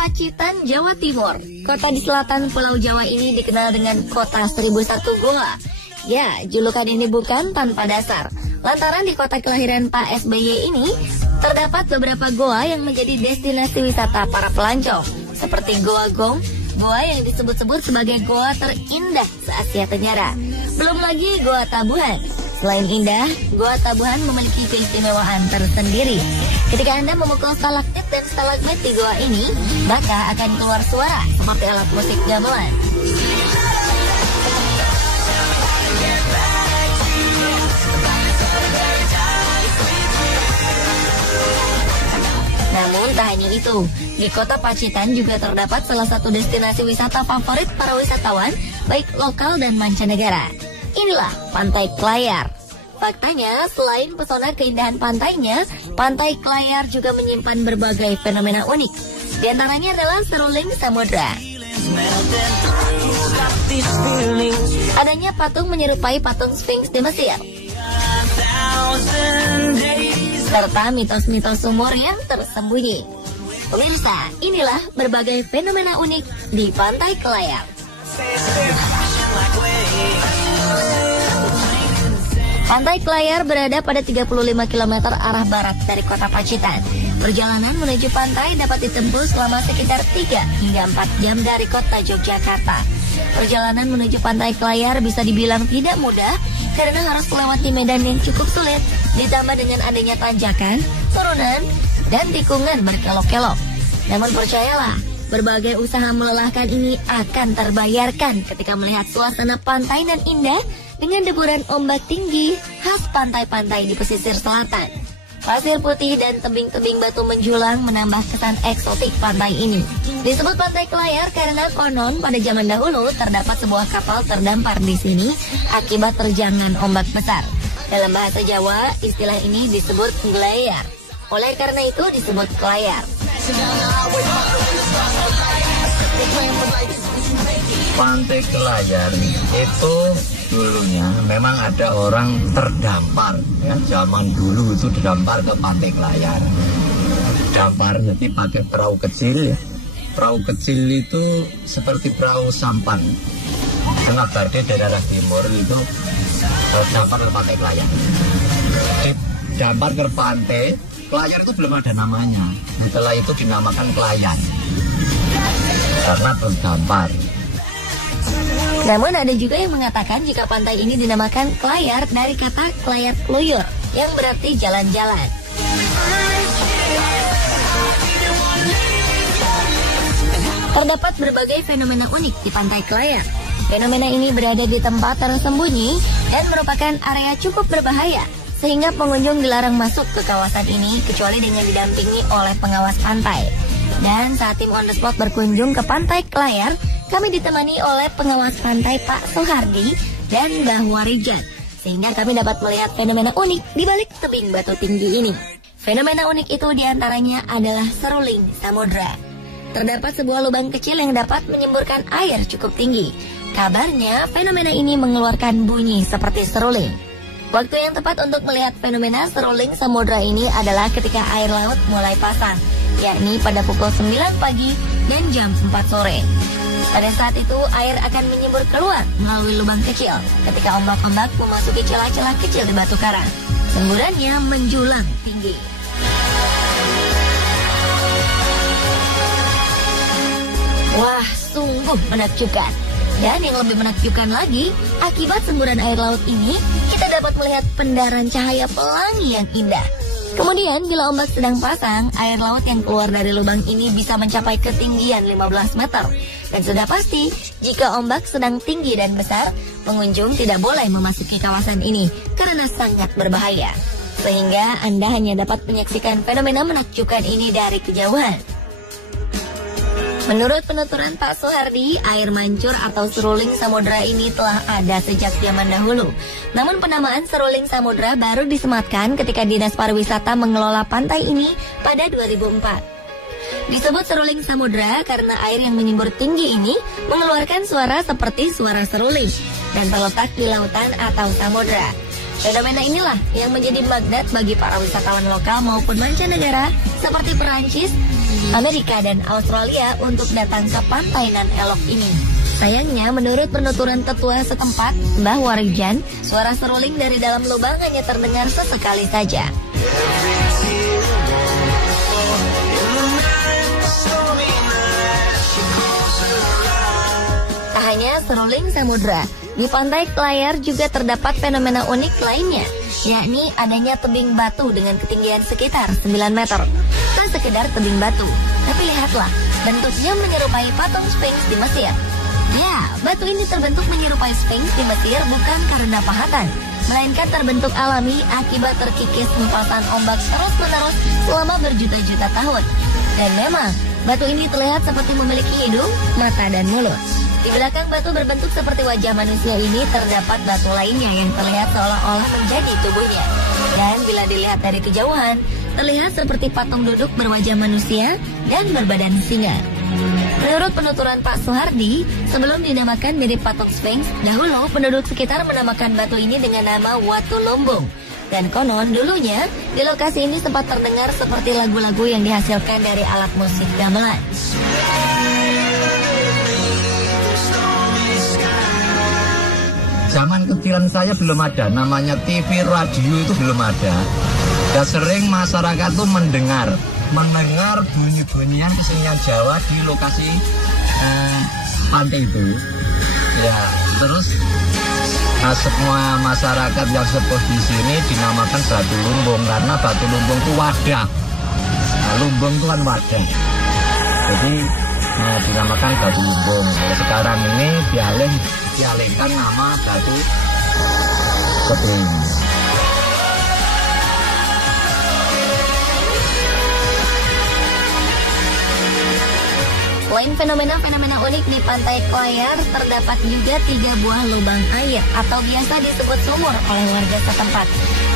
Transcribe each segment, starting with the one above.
Pacitan, Jawa Timur. Kota di selatan Pulau Jawa ini dikenal dengan Kota 1001 Goa. Ya, julukan ini bukan tanpa dasar. Lantaran di kota kelahiran Pak SBY ini, terdapat beberapa goa yang menjadi destinasi wisata para pelancong. Seperti Goa Gong, goa yang disebut-sebut sebagai goa terindah se-Asia Tenggara. Belum lagi Goa Tabuhan. Selain indah, Goa Tabuhan memiliki keistimewaan tersendiri. Ketika Anda memukul stalaktit dan stalagmit di goa ini, maka akan keluar suara seperti alat musik gamelan. Namun tak hanya itu, di kota Pacitan juga terdapat salah satu destinasi wisata favorit para wisatawan, baik lokal dan mancanegara. Inilah Pantai Klayar. Faktanya, selain pesona keindahan pantainya, Pantai Klayar juga menyimpan berbagai fenomena unik. Di antaranya adalah seruling samudra. Adanya patung menyerupai patung Sphinx di Mesir. Serta mitos-mitos sumur yang tersembunyi. Pemirsa, inilah berbagai fenomena unik di Pantai Klayar. Pantai Klayar berada pada 35 km arah barat dari kota Pacitan. Perjalanan menuju pantai dapat ditempuh selama sekitar 3 hingga 4 jam dari kota Yogyakarta. Perjalanan menuju Pantai Klayar bisa dibilang tidak mudah karena harus melewati medan yang cukup sulit, ditambah dengan adanya tanjakan, turunan, dan tikungan berkelok-kelok. Namun percayalah, berbagai usaha melelahkan ini akan terbayarkan ketika melihat suasana pantai dan indah dengan deburan ombak tinggi khas pantai-pantai di pesisir selatan. Pasir putih dan tebing-tebing batu menjulang menambah kesan eksotik pantai ini. Disebut Pantai Klayar karena konon pada zaman dahulu terdapat sebuah kapal terdampar di sini akibat terjangan ombak besar. Dalam bahasa Jawa, istilah ini disebut nglayar. Oleh karena itu disebut Klayar. Pantai Klayar itu dulunya memang ada orang terdampar ya, zaman dulu itu didampar ke Pantai Klayar. Dampar jadi pakai perahu kecil ya. Perahu kecil itu seperti perahu sampan. Tengah Bade daerah timur itu dampar ke Pantai Klayar. Dampar ke pantai Klayar itu belum ada namanya. Setelah itu dinamakan Klayar karena terdampar. Namun ada juga yang mengatakan jika pantai ini dinamakan Klayar dari kata Klayar Kluyur yang berarti jalan-jalan. Terdapat berbagai fenomena unik di Pantai Klayar. Fenomena ini berada di tempat tersembunyi dan merupakan area cukup berbahaya, sehingga pengunjung dilarang masuk ke kawasan ini kecuali dengan didampingi oleh pengawas pantai. Dan saat tim on the spot berkunjung ke Pantai Klayar, kami ditemani oleh pengawas pantai Pak Sohardi dan Mbah Warijan, sehingga kami dapat melihat fenomena unik di balik tebing batu tinggi ini. Fenomena unik itu diantaranya adalah seruling samudra. Terdapat sebuah lubang kecil yang dapat menyemburkan air cukup tinggi. Kabarnya fenomena ini mengeluarkan bunyi seperti seruling. Waktu yang tepat untuk melihat fenomena seruling samudra ini adalah ketika air laut mulai pasang, yakni pada pukul 9 pagi dan jam 4 sore. Pada saat itu air akan menyembur keluar melalui lubang kecil ketika ombak-ombak memasuki celah-celah kecil di batu karang. Semburannya menjulang tinggi. Wah, sungguh menakjubkan. Dan yang lebih menakjubkan lagi, akibat semburan air laut ini, kita dapat melihat pendaran cahaya pelangi yang indah. Kemudian bila ombak sedang pasang, air laut yang keluar dari lubang ini bisa mencapai ketinggian 15 meter. Dan sudah pasti, jika ombak sedang tinggi dan besar, pengunjung tidak boleh memasuki kawasan ini karena sangat berbahaya. Sehingga Anda hanya dapat menyaksikan fenomena menakjubkan ini dari kejauhan. Menurut penuturan Pak Sohardi, air mancur atau seruling samudra ini telah ada sejak zaman dahulu. Namun penamaan seruling samudra baru disematkan ketika Dinas Pariwisata mengelola pantai ini pada 2004. Disebut seruling samudra karena air yang menyembur tinggi ini mengeluarkan suara seperti suara seruling dan terletak di lautan atau samudra. Fenomena inilah yang menjadi magnet bagi para wisatawan lokal maupun mancanegara seperti Perancis, Amerika dan Australia untuk datang ke pantai nan elok ini. Sayangnya, menurut penuturan tetua setempat, Mbah Warijan, suara seruling dari dalam lubang hanya terdengar sesekali saja. Tak hanya seruling samudra, di pantai Klayar juga terdapat fenomena unik lainnya, yakni adanya tebing batu dengan ketinggian sekitar 9 meter. Tak sekedar tebing batu, tapi lihatlah, bentuknya menyerupai patung Sphinx di Mesir. Ya, batu ini terbentuk menyerupai Sphinx di Mesir bukan karena pahatan, melainkan terbentuk alami akibat terkikis hempasan ombak terus-menerus selama berjuta-juta tahun. Dan memang, batu ini terlihat seperti memiliki hidung, mata, dan mulut. Di belakang batu berbentuk seperti wajah manusia ini terdapat batu lainnya yang terlihat seolah-olah menjadi tubuhnya. Dan bila dilihat dari kejauhan, terlihat seperti patung duduk berwajah manusia dan berbadan singa. Menurut penuturan Pak Suhardi, sebelum dinamakan mirip patung Sphinx, dahulu penduduk sekitar menamakan batu ini dengan nama Watu Lumbung. Dan konon dulunya, di lokasi ini sempat terdengar seperti lagu-lagu yang dihasilkan dari alat musik gamelan. Zaman kecilan saya belum ada, namanya TV radio itu belum ada. Dan sering masyarakat tuh mendengar bunyi-bunyian kesenian Jawa di lokasi pantai itu. Ya, terus semua masyarakat yang sepuh di sini dinamakan batu lumbung karena batu lumbung itu wadah. Nah, lumbung itu kan wadah. Jadi dinamakan batu lumbung. Sekarang ini dialihkan nama batu keping. Selain fenomena-fenomena unik di pantai Klayar, terdapat juga 3 buah lubang air atau biasa disebut sumur oleh warga setempat.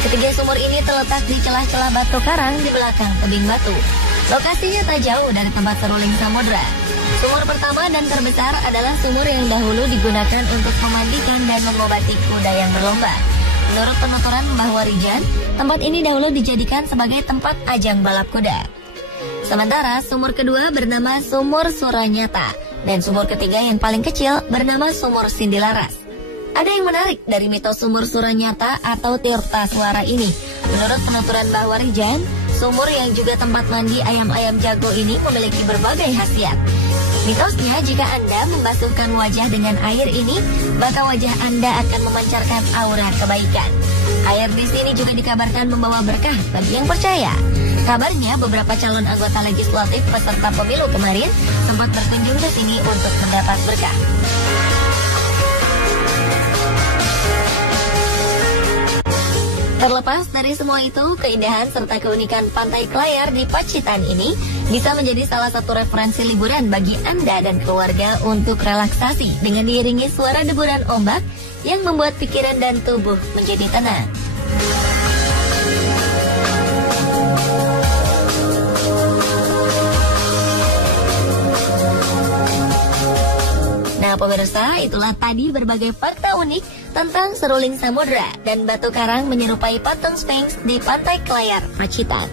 Ketiga sumur ini terletak di celah-celah batu karang di belakang tebing batu. Lokasinya tak jauh dari tempat seruling samudra. Sumur pertama dan terbesar adalah sumur yang dahulu digunakan untuk memandikan dan mengobati kuda yang berlomba. Menurut penuturan Mbah Warijan, tempat ini dahulu dijadikan sebagai tempat ajang balap kuda. Sementara sumur kedua bernama Sumur Suranyata dan sumur ketiga yang paling kecil bernama Sumur Sindilaras. Ada yang menarik dari mitos Sumur Suranyata atau Tirta Suara ini. Menurut penuturan Mbah Warijan, sumur yang juga tempat mandi ayam-ayam jago ini memiliki berbagai khasiat. Mitosnya, jika Anda membasuhkan wajah dengan air ini, maka wajah Anda akan memancarkan aura kebaikan. Air di sini juga dikabarkan membawa berkah bagi yang percaya. Kabarnya beberapa calon anggota legislatif peserta pemilu kemarin sempat berkunjung ke sini untuk mendapat berkah. Terlepas dari semua itu, keindahan serta keunikan pantai Klayar di Pacitan ini bisa menjadi salah satu referensi liburan bagi Anda dan keluarga untuk relaksasi dengan diiringi suara deburan ombak yang membuat pikiran dan tubuh menjadi tenang. Nah pemirsa, itulah tadi berbagai fakta unik tentang seruling samudra dan batu karang menyerupai patung Sphinx di pantai Klayar, Pacitan.